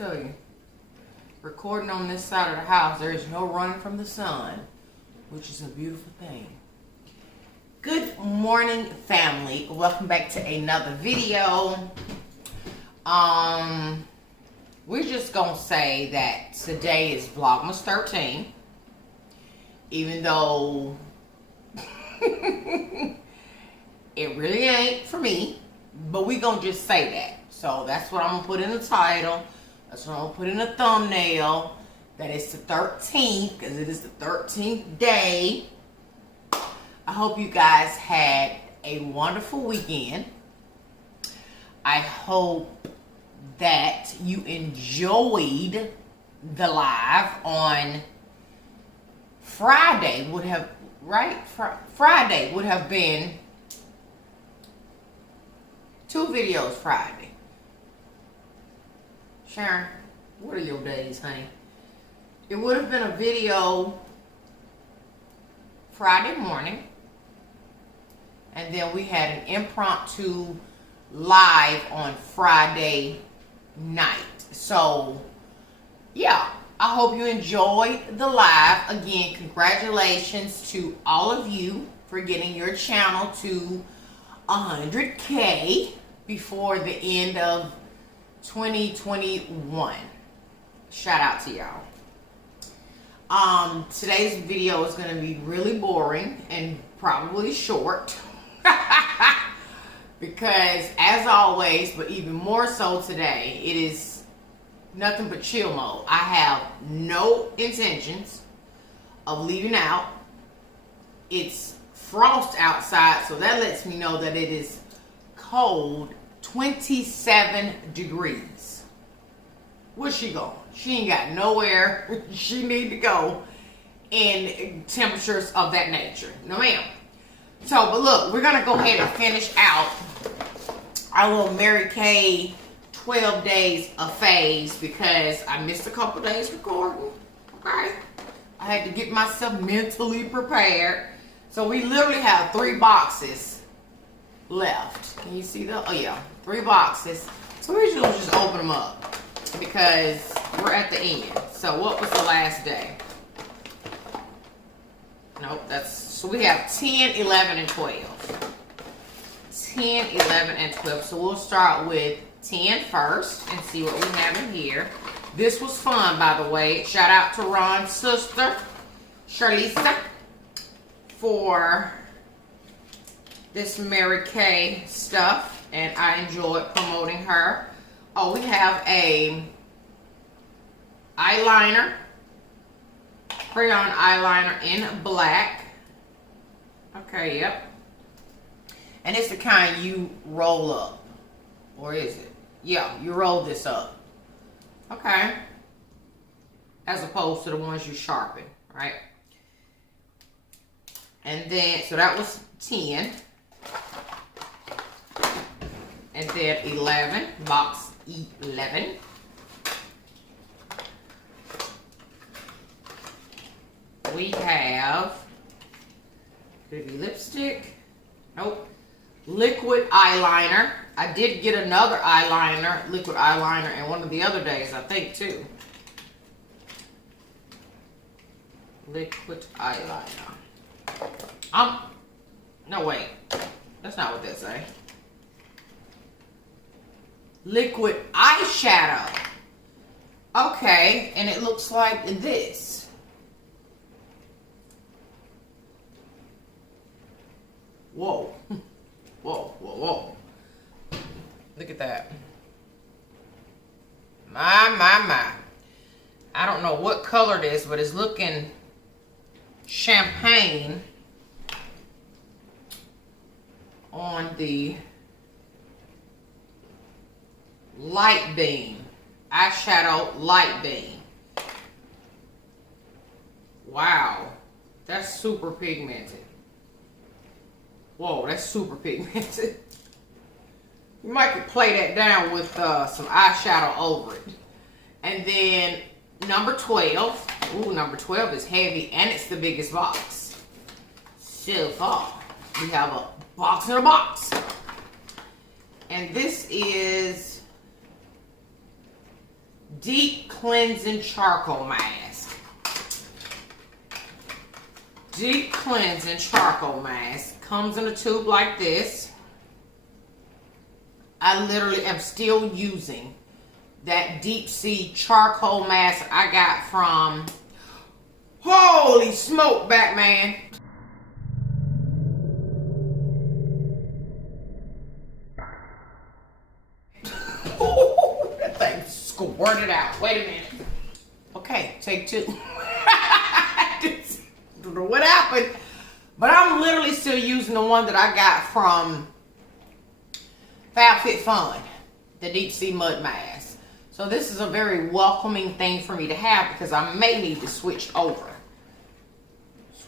tell you, recording on this side of the house, there is no running from the sun, which is a beautiful thing. Good morning, family. Welcome back to another video. We're just gonna say that today is Vlogmas 13, even though it really ain't for me, but we gonna just say that. So that's what I'm gonna put in the title. That's what I'm gonna put in the thumbnail. That it's the 13th, because it is the 13th day. I hope you guys had a wonderful weekend. I hope that you enjoyed the live on Friday. Friday would have been 2 videos Friday. Sharon, what are your days, honey? It would have been a video Friday morning, and then we had an impromptu live on Friday night. So, yeah, I hope you enjoyed the live. Again, congratulations to all of you for getting your channel to 100K before the end of 2021. Shout out to y'all. Today's video is going to be really boring and probably short because, as always, but even more so today, it is nothing but chill mode. I have no intentions of leaving out. It's frost outside, so that lets me know that it is cold. 27 degrees. Where's she going? She ain't got nowhere she need to go in temperatures of that nature. No, ma'am. So, but look, we're going to go ahead and finish out our little Mary Kay 12 days of phase because I missed a couple days recording. Okay? I had to get myself mentally prepared. So we literally have 3 boxes left. Can you see that? Oh yeah, 3 boxes. So we usually just open them up because we're at the end. So what was the last day? Nope, so we have 10, 11, and 12. 10, 11, and 12. So we'll start with 10 first and see what we have in here. This was fun, by the way. Shout out to Ron's sister, Charlicia, for this Mary Kay stuff, and I enjoyed promoting her. Oh, we have a eyeliner, crayon eyeliner in black. Okay, yep. And it's the kind you roll up, or is it? Yeah, you roll this up. Okay. As opposed to the ones you sharpen, right? And then, so that was 10. And then 11, box 11. We have, could it be lipstick? Nope. Liquid eyeliner. I did get another eyeliner, liquid eyeliner, and one of the other days, I think, too. Liquid eyeliner. No, wait. That's not what that say. Liquid eyeshadow. Okay, and it looks like this. Whoa. Whoa, whoa, whoa. Look at that. My. I don't know what color it is, but it's looking champagne on the light beam. Eyeshadow light beam. Wow. That's super pigmented. Whoa, that's super pigmented. You might could play that down with some eyeshadow over it. And then number 12. Ooh, number 12 is heavy and it's the biggest box. So far, we have a box in a box. And this is Deep Cleansing Charcoal Mask. Deep Cleansing Charcoal Mask. Comes in a tube like this. I literally am still using that deep sea charcoal mask I got from, holy smoke, Batman. That thing squirted out. Wait a minute. Okay, take two. Don't know what happened, but I'm literally still using the one that I got from FabFitFun, the deep sea mud mask. So this is a very welcoming thing for me to have because I may need to switch over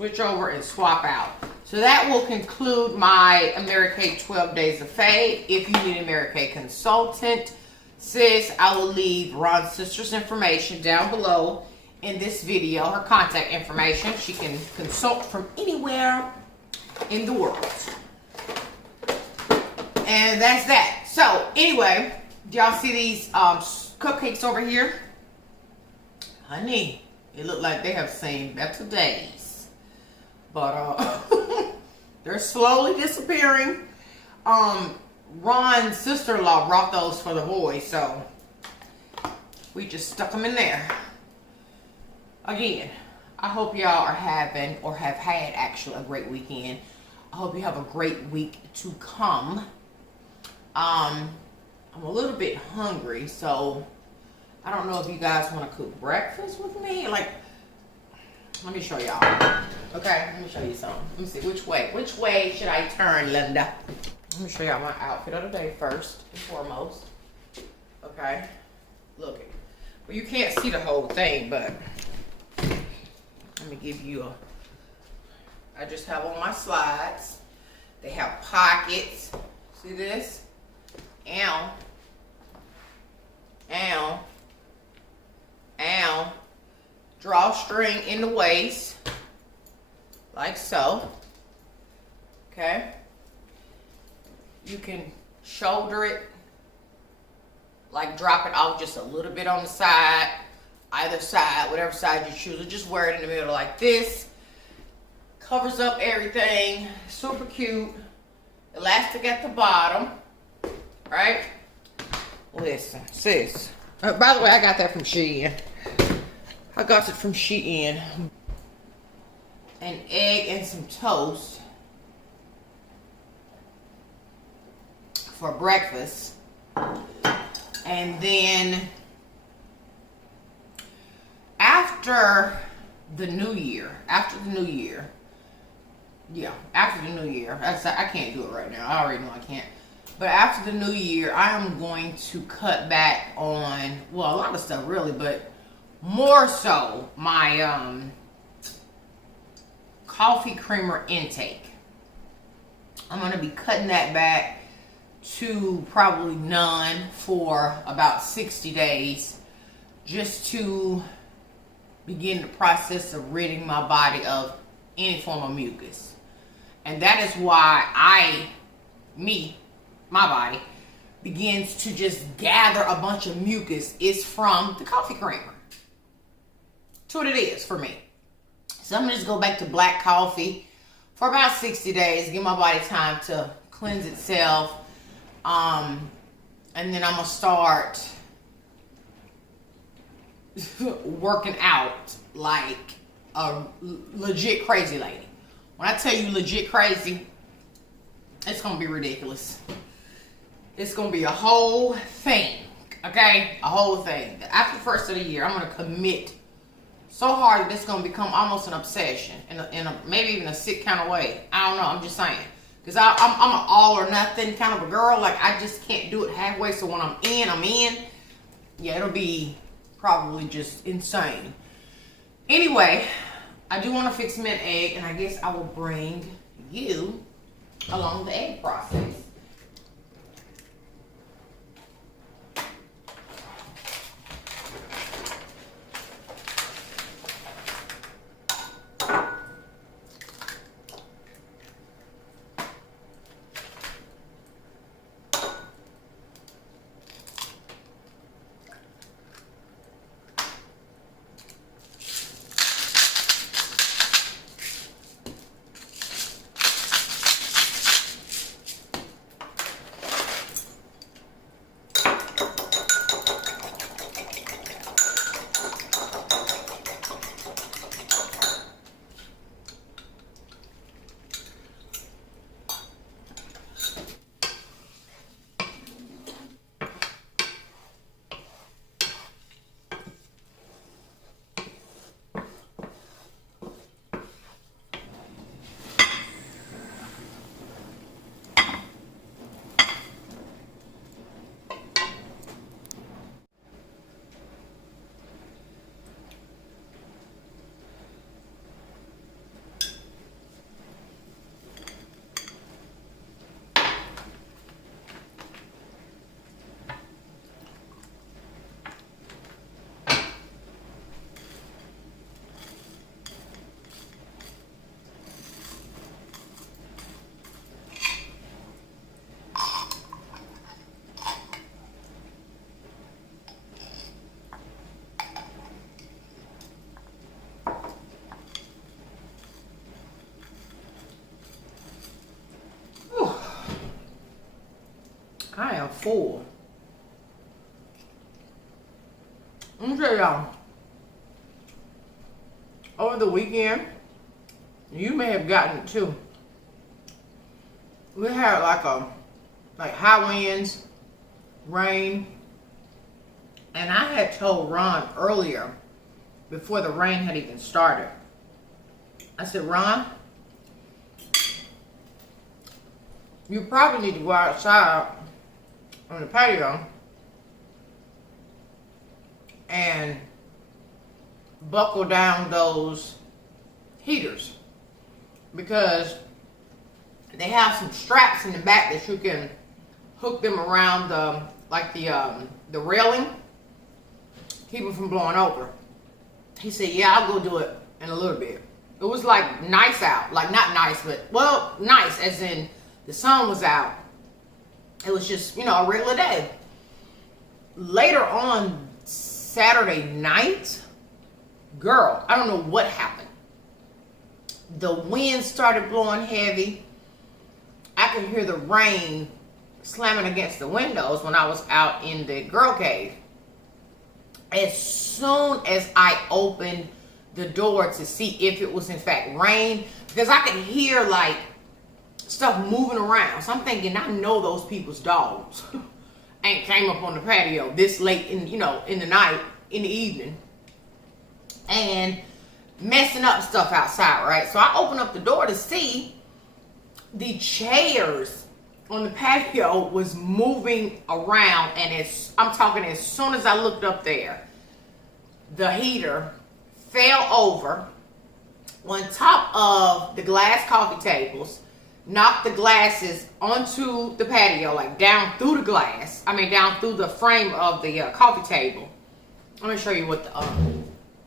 and swap out. So that will conclude my Mary-Kay 12 Days of Fade. If you need a Mary-Kay consultant, sis, I will leave Ron's sister's information down below in this video, her contact information. She can consult from anywhere in the world. And that's that. So anyway, do y'all see these cupcakes over here? Honey, it look like they have seen better days. But they're slowly disappearing. Ron's sister-in-law brought those for the boys, so we just stuck them in there. Again, I hope y'all are having, or have had actually, a great weekend. I hope you have a great week to come. I'm a little bit hungry, so I don't know if you guys want to cook breakfast with me. Like, let me show y'all. Okay, let me show you something. Let me see, which way should I turn, Linda? Let me show y'all my outfit of the day first and foremost. Okay, look it. Well, you can't see the whole thing, but let me give you a, I just have on my slides. They have pockets. See this? Ow. Ow. Ow. Drawstring in the waist. Like so. Okay. You can shoulder it. Like drop it off just a little bit on the side. Either side, whatever side you choose. Or just wear it in the middle like this. Covers up everything. Super cute. Elastic at the bottom. Right? Listen, sis. By the way, I got that from Shein. I got it from Shein. An egg and some toast for breakfast. And then after the new year, I can't do it right now. I already know I can't. But after the new year, I am going to cut back on, well, a lot of stuff really, but more so my coffee creamer intake. I'm going to be cutting that back to probably none for about 60 days just to begin the process of ridding my body of any form of mucus. And that is why my body begins to just gather a bunch of mucus is from the coffee creamer. That's what it is for me. So I'm gonna just go back to black coffee for about 60 days, give my body time to cleanse itself. And then I'm gonna start working out like a legit crazy lady. When I tell you legit crazy, it's gonna be ridiculous. It's gonna be a whole thing, okay? A whole thing. After the first of the year, I'm gonna commit so hard that it's gonna become almost an obsession, in a maybe even a sick kind of way. I don't know. I'm just saying, because I'm an all or nothing kind of a girl. Like, I just can't do it halfway. So when I'm in, I'm in. Yeah, it'll be probably just insane. Anyway, I do want to fix me an egg, and I guess I will bring you along the egg process. full. Let me tell y'all. Over the weekend, you may have gotten it too. We had like high winds, rain, and I had told Ron earlier, before the rain had even started, I said, Ron, you probably need to go outside on the patio and buckle down those heaters, because they have some straps in the back that you can hook them around the railing, keep them from blowing over. He said, yeah, I'll go do it in a little bit. It was like nice out, like not nice, but well, nice as in the sun was out. It was just, you know, a regular day. Later on Saturday night, girl, I don't know what happened. The wind started blowing heavy. I could hear the rain slamming against the windows when I was out in the girl cave. As soon as I opened the door to see if it was in fact rain, because I could hear like stuff moving around. So I'm thinking, I know those people's dogs ain't came up on the patio this late in, you know, in the night, in the evening, and messing up stuff outside, right? So I opened up the door to see the chairs on the patio was moving around, and I'm talking as soon as I looked up there, the heater fell over on top of the glass coffee tables, knocked the glasses onto the patio, like down through the glass, down through the frame of the coffee table. Let me show you what the,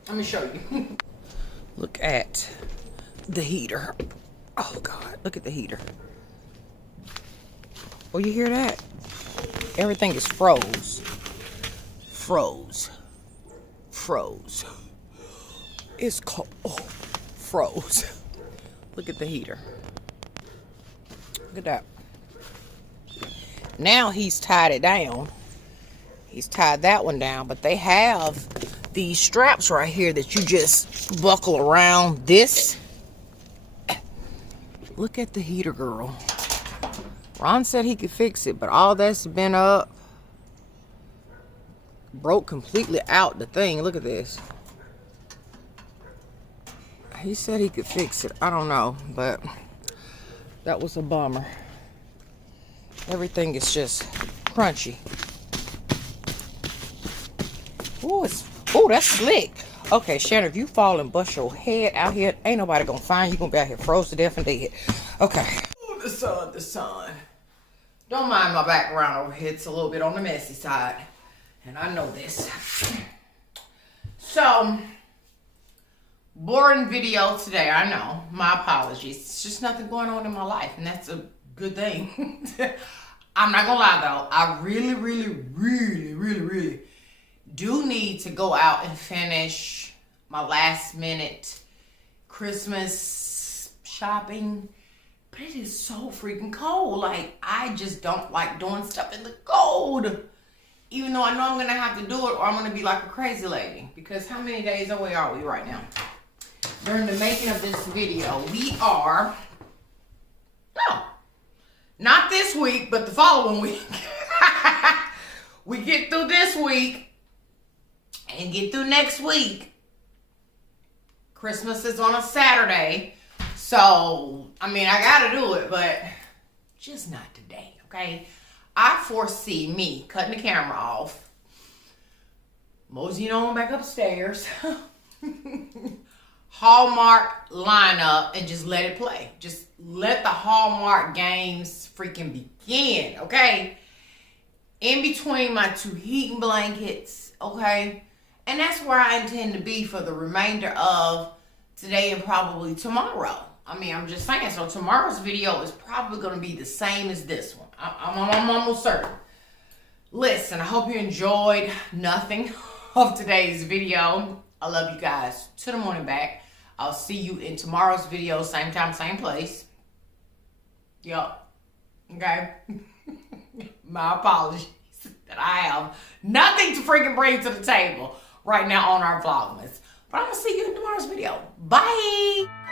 let me show you. Look at the heater. Oh God, look at the heater. Oh, you hear that? Everything is froze. Froze. It's cold. Oh, froze. Look at the heater. Look at that. Now he's tied it down. He's tied that one down, but they have these straps right here that you just buckle around this. Look at the heater, girl. Ron said he could fix it, but all that's been up, broke completely out the thing. Look at this. He said he could fix it. I don't know, but that was a bummer. Everything is just crunchy. Oh, that's slick. Okay, Shannon, if you fall and bust your head out here, ain't nobody gonna find you. You gonna be out here froze to death and dead. Okay. Oh, the sun. Don't mind my background over here. It's a little bit on the messy side, and I know this. So, boring video today, I know. My apologies. It's just nothing going on in my life, and that's a good thing. I'm not gonna lie though. I really do need to go out and finish my last minute Christmas shopping. But it is so freaking cold. Like, I just don't like doing stuff in the cold. Even though I know I'm gonna have to do it, or I'm gonna be like a crazy lady. Because how many days away are we right now? During the making of this video, we are, no, not this week, but the following week. We get through this week and get through next week. Christmas is on a Saturday. So, I gotta do it, but just not today, okay? I foresee me cutting the camera off, moseying on back upstairs, Hallmark line up, and just let it play. Just let the Hallmark games freaking begin, okay? In between my two heating blankets, okay? And that's where I intend to be for the remainder of today and probably tomorrow. I'm just saying. So tomorrow's video is probably going to be the same as this one. I'm almost certain. Listen, I hope you enjoyed nothing of today's video. I love you guys to the morning back. I'll see you in tomorrow's video, same time, same place. Yup. Okay? My apologies that I have nothing to freaking bring to the table right now on our Vlogmas. But I'm going to see you in tomorrow's video. Bye!